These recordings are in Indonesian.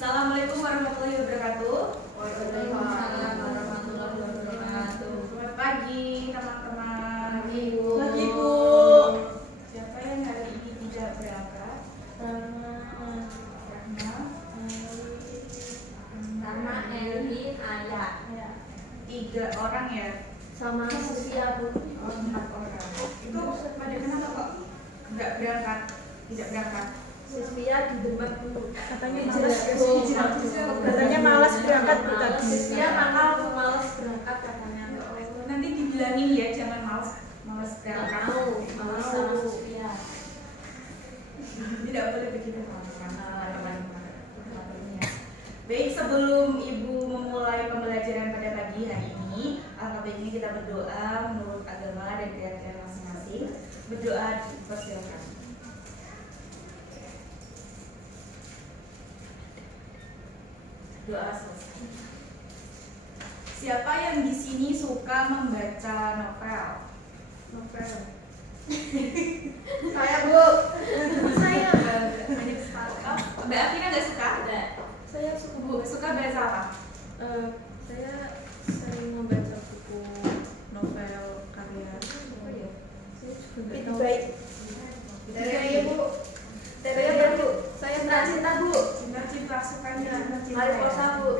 Assalamualaikum warahmatullahi wabarakatuh. Waalaikumsalam warahmatullahi wabarakatuh. Selamat pagi teman-teman. Pagi, Bu. Pagi, Bu. Siapa yang hari ini tidak berangkat? Rahma, Sama Elin, Ayah. ya. 3 orang ya. Sama Sofia, Bu. 4 orang. Itu pada kenapa kok nggak berangkat? Tidak berangkat. Sofia di debat dulu. Katanya Malas, jelas Bu. katanya malas berangkat Bu Malas. tadi. Sofia nakal, Bu. Malas berangkat katanya. Nanti dibilangin ya, jangan malas Nggak berangkat. mau. Malas sama Sofia. Tidak boleh begitu teman-teman. Baik, sebelum Ibu memulai pembelajaran pada pagi hari ini, alangkah baiknya kita berdoa menurut agama dan keyakinan masing-masing. Berdoa dipersilakan. Doa selesai. Siapa yang di sini suka membaca novel? Novel. Saya, Bu. Saya banyak sekali. Oh, Mbak Afina nggak suka? Enggak. Saya suka Bu, suka baca apa? saya sering membaca buku novel karya. Saya juga nggak tahu. Baik. Dari Bu. Dari apa, Bu? Saya cinta, Bu. Cinta sukanya cinta. Mariposa, Bu.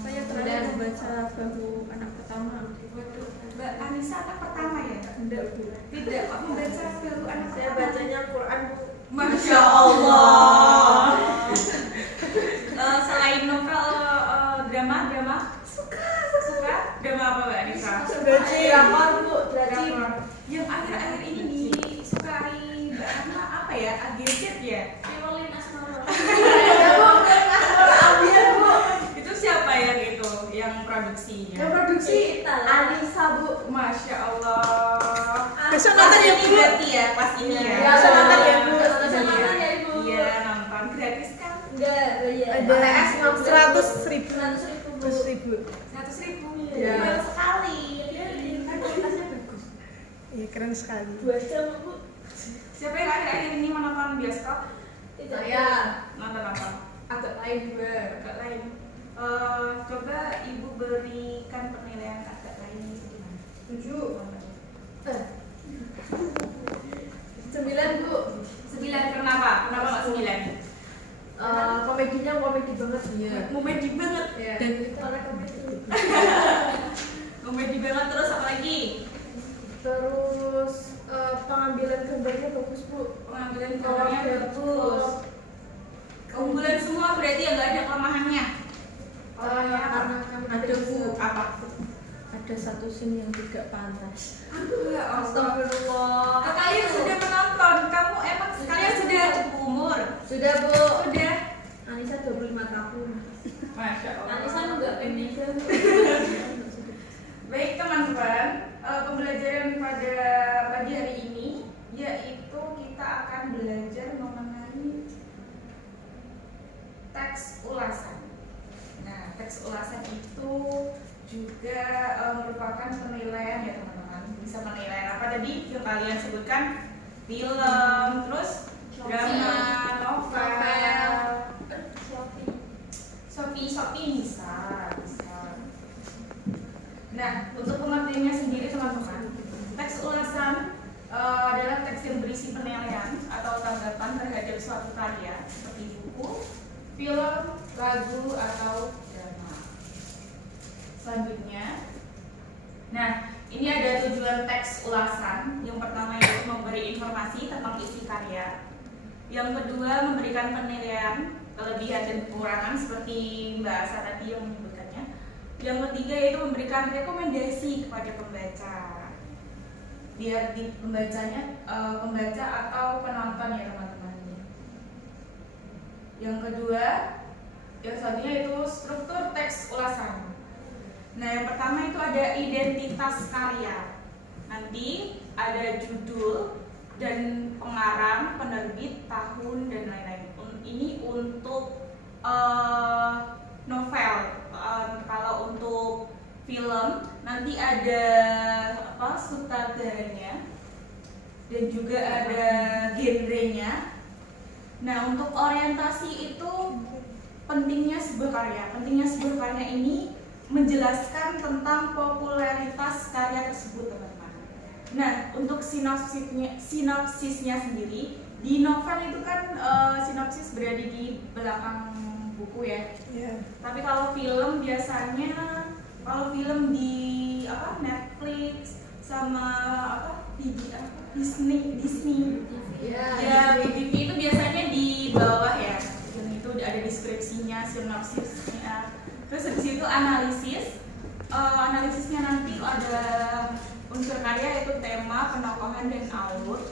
Saya terakhir membaca baru anak pertama. Waduh, Mbak Anissa anak pertama ya? Enggak Bu. Tidak, kok membaca baru anak Saya pertama? bacanya Quran, Bu. Masya Allah. Selain novel, drama suka. Drama apa Mbak Anissa? Drakor, Bu. Drama. Yang akhir-akhir ini disukai Mbak Anna apa ya? Agensit ya? Violin Asmara. Itu siapa yang itu? Yang produksinya? Yang produksi Anissa, Bu. Masya Allah. Besok Pas nonton ya, ini Bu? berarti ya, pas ini ya. Ya, besok nonton ya, Bu? Besok nonton ya, Ibu. Iya, nonton gratis kan? Enggak, iya. Ada OTS 100.000. 100.000, Bu. 100.000. 100.000. Iya. Mahal sekali. Kan kualitasnya bagus. Iya keren sekali. 2 jam, Bu. Siapa yang akhir-akhir ini menonton bioskop? Saya Nonton apa? agak lain juga. Agak lain. Coba Ibu berikan penilaian agak lain itu gimana? 9, Bu. 9 kenapa? Kenapa nggak 9? Komedinya komedi banget. Komedi banget. Dan itu orang komedi. Komedi banget, terus apa lagi? Terus pengambilan gambarnya bagus, Bu. Pengambilan Color gambarnya bagus. Keunggulan semua berarti yang nggak ada kelemahannya. Karena Ada Bu. Apa? Ada satu scene yang tidak pantas. Ya Allah. Astagfirullah. Kalian sudah menonton, kamu emang kalian sudah cukup umur? Sudah, Bu. Sudah. Anissa 25 tahun. Masya Allah. Anissa enggak pengen. Baik teman-teman, pembelajaran pada pagi hari ini yaitu kita akan belajar mengenai teks ulasan. Nah, teks ulasan itu juga merupakan penilaian ya teman-teman. Bisa penilaian apa tadi yang kalian sebutkan? Film, terus drama, novel, Shopee bisa. Nah, untuk pengertiannya sendiri teman-teman, teks ulasan adalah teks yang berisi penilaian atau tanggapan terhadap suatu karya seperti buku, film, lagu, atau drama. Selanjutnya, nah ini ada tujuan teks ulasan. Yang pertama yaitu memberi informasi tentang isi karya. Yang kedua memberikan penilaian kelebihan dan kekurangan seperti Mbak Asa tadi yang menyebutkannya. Yang ketiga yaitu memberikan rekomendasi kepada pembaca, biar di pembacanya pembaca atau penonton ya teman-teman. Yang kedua, yang selanjutnya itu struktur teks ulasan. Nah, yang pertama itu ada identitas karya. Nanti ada judul dan pengarang, penerbit, tahun dan lain-lain. Ini untuk novel. Kalau untuk film nanti ada sutradaranya dan juga ada genrenya. Nah, untuk orientasi itu pentingnya sebuah karya. Pentingnya sebuah karya ini menjelaskan tentang popularitas karya tersebut, teman-teman. Nah, untuk sinopsisnya sendiri, di novel itu kan sinopsis berada di belakang buku ya. Tapi kalau film biasanya, kalau film di Netflix sama Disney ya, di TV itu biasanya di bawah ya. Yang itu ada deskripsinya, sinopsisnya. Terus habis itu analisisnya nanti ada unsur karya yaitu tema, penokohan, dan alur.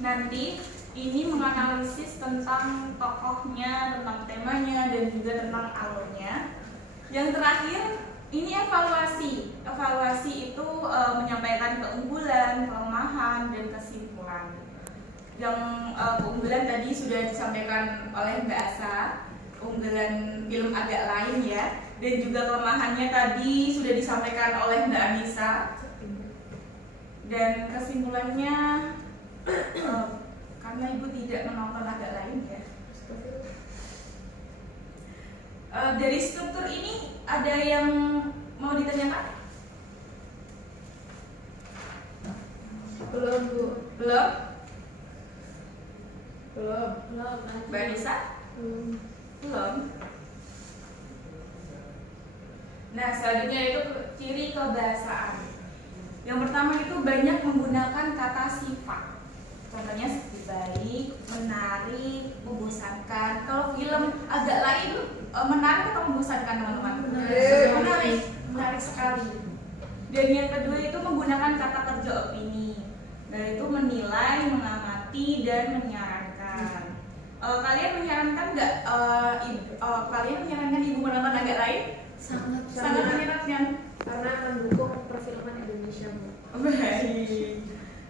Nanti ini menganalisis tentang tokohnya, tentang temanya, dan juga tentang alurnya. Yang terakhir ini evaluasi. Evaluasi itu menyampaikan keunggulan, kelemahan, dan kesimpulan. Yang keunggulan tadi sudah disampaikan oleh Mbak Asa, keunggulan film Agak Lain ya, dan juga kelemahannya tadi sudah disampaikan oleh Mbak Anissa. Dan kesimpulannya karena Ibu tidak menonton Agak Lain ya. Dari struktur ini ada yang mau ditanyakan? Belum, Bu. Belum? Belum. Mbak Anissa? Belum. Nah, selanjutnya itu ciri kebahasaan. Yang pertama itu banyak menggunakan kata sifat. Contohnya seperti baik, menarik, membosankan. Kalau film Agak Lain menarik atau membosankan, teman-teman? Menarik sekali. Dan yang kedua itu menggunakan kata kerja opini, yaitu menilai, mengamati, dan menyarankan. Kalian menyarankan nggak? Kalian menyarankan Ibu menonton Agak Lain? Sangat menyarankan. Karena mendukung perfilman Indonesia, Bu. Baik.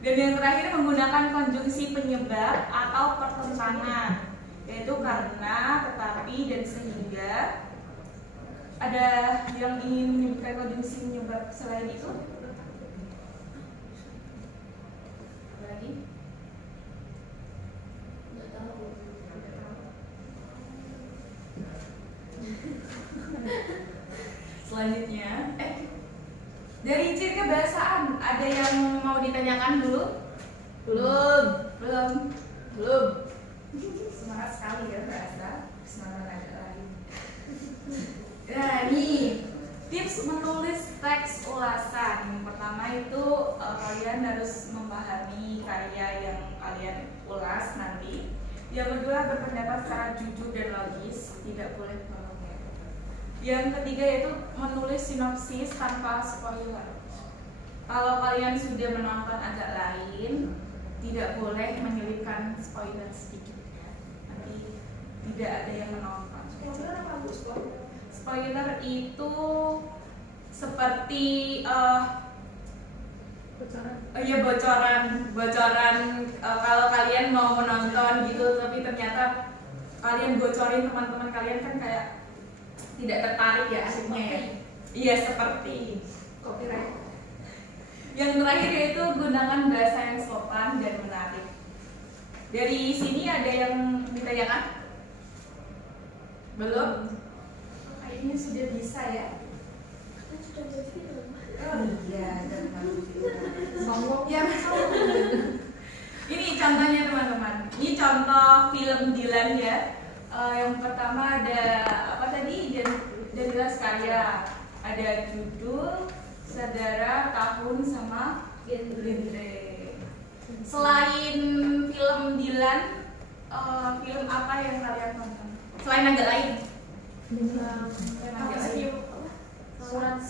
Dan yang terakhir menggunakan konjungsi penyebab atau pertentangan, yaitu karena, tetapi, dan sehingga. Ada yang ingin menyebutkan konjungsi penyebab selain itu? Apa lagi? Nggak tahu. Selanjutnya, dari ciri kebahasaan ada yang mau ditanyakan dulu? Belum. Semangat sekali ya bahasa. Semangat Agak Lain. Nah, nih tips menulis teks ulasan. Yang pertama itu kalian harus memahami karya yang kalian ulas nanti. Yang kedua, berpendapat secara jujur dan logis, tidak boleh bohong. Yang ketiga itu menulis sinopsis tanpa spoiler. Kalau kalian sudah menonton Agak Lain, tidak boleh menyelipkan spoiler sedikit ya. Nanti tidak ada yang menonton. Spoiler apa, Bu? Spoiler itu seperti bocoran kalau kalian mau menonton gitu, tapi ternyata kalian bocorin teman-teman kalian kan kayak tidak tertarik ya akhirnya ya. Iya, seperti Copyright. Yang terakhir yaitu gunakan bahasa yang sopan dan menarik. Dari sini ada yang ditanyakan? Belum? Kayaknya sudah bisa ya. Kan sudah berfilm. Oh iya, sombong. Ini contohnya teman-teman. Ini contoh film Dilan ya. Yang pertama ada apa tadi? Jelas karya. Ada judul, saudara, tahun, sama genre. Selain film Dilan, film apa yang kalian tonton? Selain Agak Lain? Apa sih? Kawan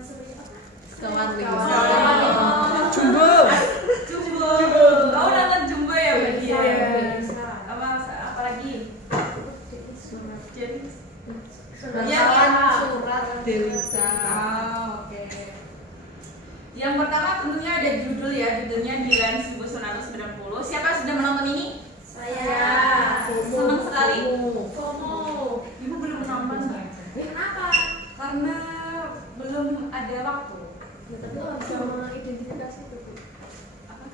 sering apa? Kawan Jumbo. Oh, nonton Jumbo ya berarti ya. Apa lagi? Surat Dewisa. Oke. Yang pertama tentunya ada judul ya, judulnya Dilan 1990. Siapa yang sudah menonton ini? Saya. Senang sekali. FOMO. Ibu belum menonton. Kenapa? Karena belum ada waktu. Ya, tapi harus sama identifikasi itu, Bu. Apa?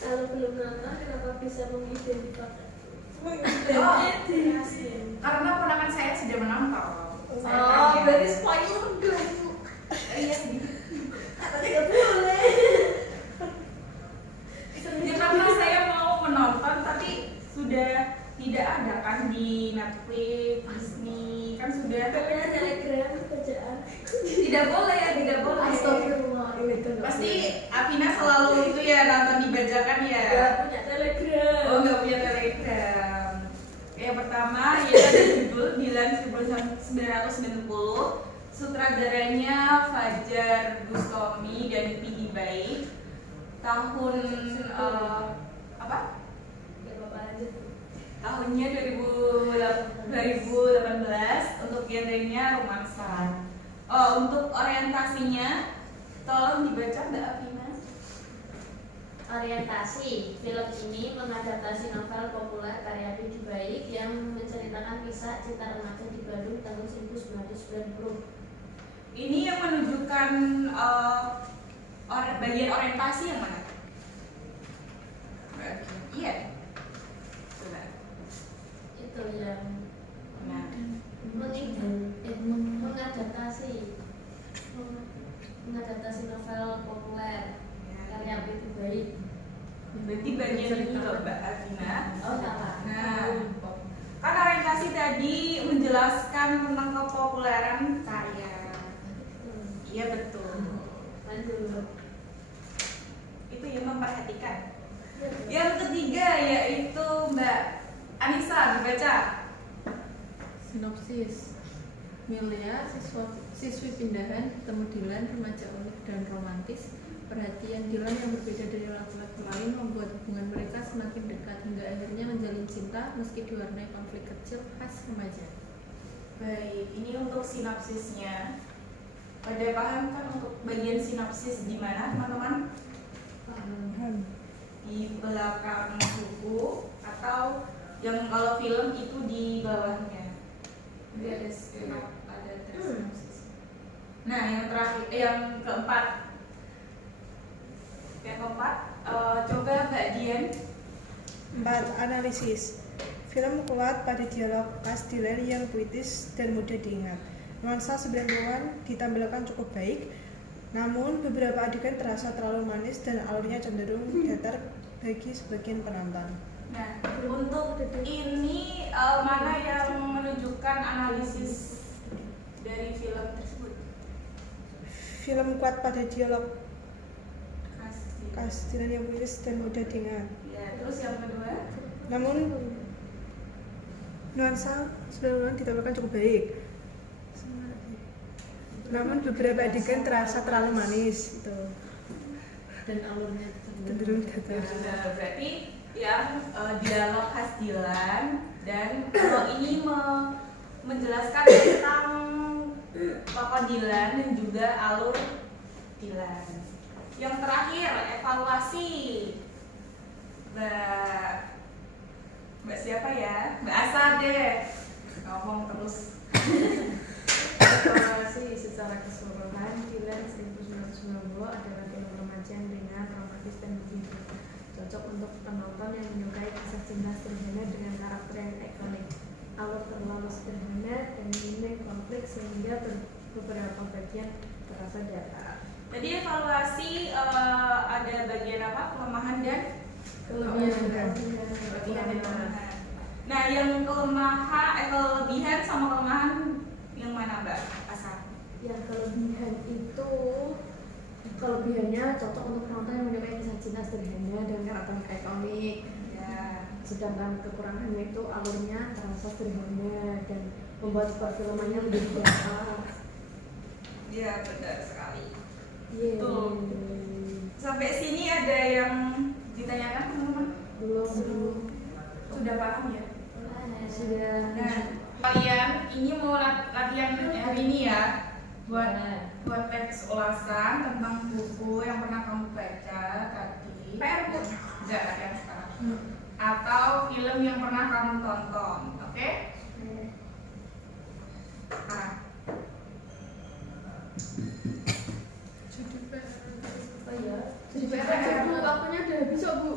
Kalau belum nonton, kenapa bisa mengidentifikasi? Oh, karena ponakan saya sudah menonton. Saya Oh, tanya. berarti spoiler dong. Iya sih. Katanya nggak boleh. Ya, karena saya mau menonton tapi sudah tidak ada kan di Netflix, Disney kan sudah. Tapi ada Telegram bacaan. Tidak boleh ya, tidak boleh. Astagfirullah, ini tuh nggak Pasti boleh. Afina selalu itu ya nonton dibacakan ya. Nggak punya Telegram. Oh, nggak punya Telegram. Yang pertama yaitu ada judul Dilan 1990. Sutradaranya Fajar Bustami dan Pidi Baik. Tahun apa? Ya bapak lanjut. Tahunnya 2018. Untuk genrenya romansa. Oh, untuk orientasinya tolong dibaca Mbak Afina. Orientasi film ini mengadaptasi novel populer karya Pidi Baik yang menceritakan kisah cinta remaja di Bandung tahun 1990. Ini yang menunjukkan bagian orientasi yang mana? Iya. Coba. Itu yang Nah, mengadaptasi novel populer karya Pidi Baik. berarti bagian ini loh Mbak Afina. Oh salah. Nah, kan orientasi tadi menjelaskan tentang kepopuleran karya. Iya betul. Lanjut. Itu yang memperhatikan. Yang ketiga yaitu Mbak Anissa dibaca. Sinopsis. Milea, siswi pindahan, ketemu Dilan, remaja unik dan romantis. Perhatian Dilan yang berbeda dari laki-laki lain membuat hubungan mereka semakin dekat hingga akhirnya menjalin cinta meski diwarnai konflik kecil khas remaja. Baik, ini untuk sinopsisnya. Pada paham kan untuk bagian sinopsis di mana teman-teman? Di belakang buku atau yang kalau film itu di bawahnya. Jadi ada sinopsis. Nah, yang terakhir, yang keempat, coba Mbak Dian. 4. Analisis. Film kuat pada dialog khas Dilan yang puitis dan mudah diingat. Nuansa 90-an ditampilkan cukup baik, namun beberapa adegan terasa terlalu manis dan alurnya cenderung datar bagi sebagian penonton. Nah, untuk ini mana yang menunjukkan analisis dari film tersebut? Film kuat pada dialog Kasih. khas Dilan yang puitis dan mudah diingat. Ya, terus yang kedua? Namun nuansa 90-an ditampilkan cukup baik. Namun beberapa adegan terasa terlalu manis itu. Dan alurnya Cenderung datar. Nah, berarti yang dialog khas Dilan dan kalau ini menjelaskan tentang tokoh Dilan dan juga alur Dilan. Yang terakhir, evaluasi. Mbak siapa ya? Mbak Asa deh. Ngomong terus. Evaluasi secara keseluruhan, Dilan 1990 adalah film remaja yang ringan, romantis dan menghibur. Cocok untuk penonton yang menyukai kisah cinta sederhana dengan karakter yang ikonik. Alur terlalu sederhana dan minim konflik sehingga beberapa bagian terasa datar. Jadi evaluasi ada bagian apa? Kelemahan dan kelebihan dan kelemahan. Nah, yang kelebihan sama kelemahan yang mana Mbak Asa? Yang kelebihannya cocok untuk penonton yang menyukai kisah cinta sederhana dan karakter yang ikonik. Ya. Sedangkan kekurangannya itu alurnya terasa sederhana dan membuat perfilmannya menjadi datar. Ya, benar sekali. Tuh. Sampai sini ada yang ditanyakan teman-teman? Belum. Sudah paham ya? Sudah. Nah, kalian ini mau latihan hari ini ya buat teks ulasan tentang buku yang pernah kamu baca tadi. PR bu? Enggak ada yang sekarang. Atau film yang pernah kamu tonton, oke? Nah, Oh iya. Jadi aja bu, waktunya udah habis kok bu.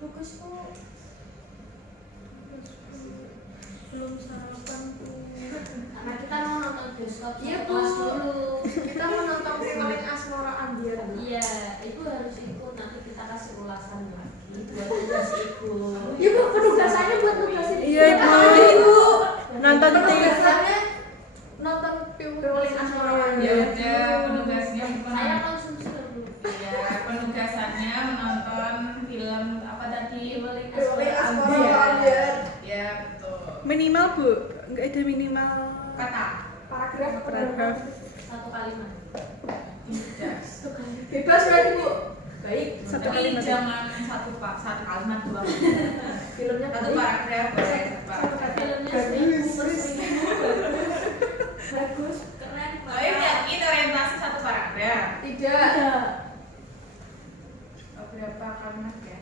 Bagus kok. Karena kita mau nonton bioskop Iya, Bu. kelas dulu. Kita mau nonton film Asmara Ambiar. Iya, ibu harus ikut. Nanti kita kasih ulasan lagi buat tugas ibu. Iya, Bu, penugasannya buat nugasin. Iya, Ibu. Nonton TV. Penugasannya nonton film Asmara Ya Ambiar. udah, penugasnya Saya konsumsi dulu. ya penugasannya menonton film apa tadi? Film Asmara Ambiar. Ya betul. Minimal Bu, nggak ada minimal Kata. paragraf. Satu kalimat. Tidak. Bebas berarti, Bu. Baik. Satu Tapi kalimat. jangan satu kalimat doang. Filmnya Satu baik. paragraf boleh. Paragraf. Filmnya 1000/1000. Bagus. Keren Oh ini yakin orientasi satu paragraf. Tidak. Oh, berapa kalimat ya?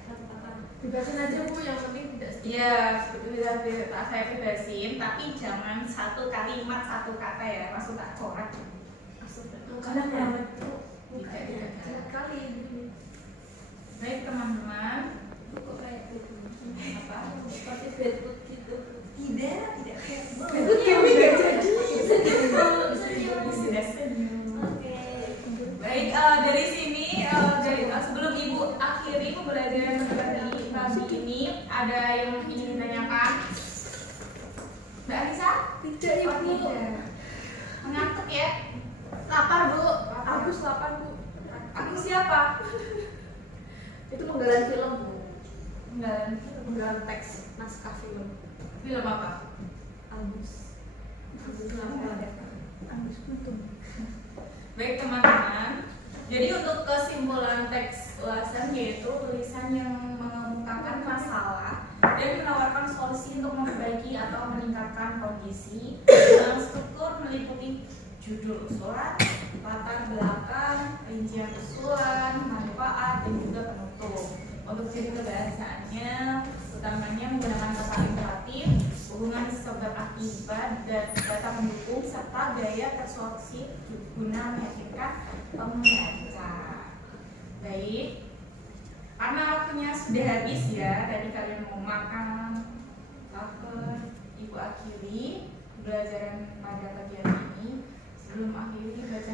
Bebasin aja, Bu, yang penting tidak sedikit. Iya, sebetulnya saya bebasin, tapi jangan satu kalimat satu kata ya, langsung tak coret. Karena banget, Bu. Tidak. Kali ini. Baik teman-teman, Kok kayak gitu? apa? Seperti bedwood gitu. Tidak kayak Itu Dewi nggak jadi. Sudah senyum. Oke. Baik, dari sini sebelum ibu akhiri pembelajaran dari pagi ini, ada yang ingin ditanyakan? Mbak Anissa? Tidak, Oh, Ibu. tidak. Mengantuk ya? Lapar bu? Agus 8, Bu. Aku siapa? Itu penggalan film, Bu. Penggalan Penggalan teks naskah film. film apa? Agus 8. Agus Kuntum. Baik teman-teman, jadi untuk kesimpulan teks ulasan yaitu tulisan yang mengemukakan masalah dan menawarkan solusi untuk memperbaiki atau meningkatkan kondisi dalam struktur meliputi judul usulan, latar belakang, rincian usulan, manfaat, dan juga penutup. Untuk jenis kebahasaannya, utamanya menggunakan kata imperatif, hubungan sebab akibat, dan data pendukung, serta gaya persuasif guna meyakinkan pembaca. Baik, karena waktunya sudah habis ya, tadi kalian mau makan, lapar, ibu akhiri pembelajaran pada pagi hari ini. Sebelum akhiri baca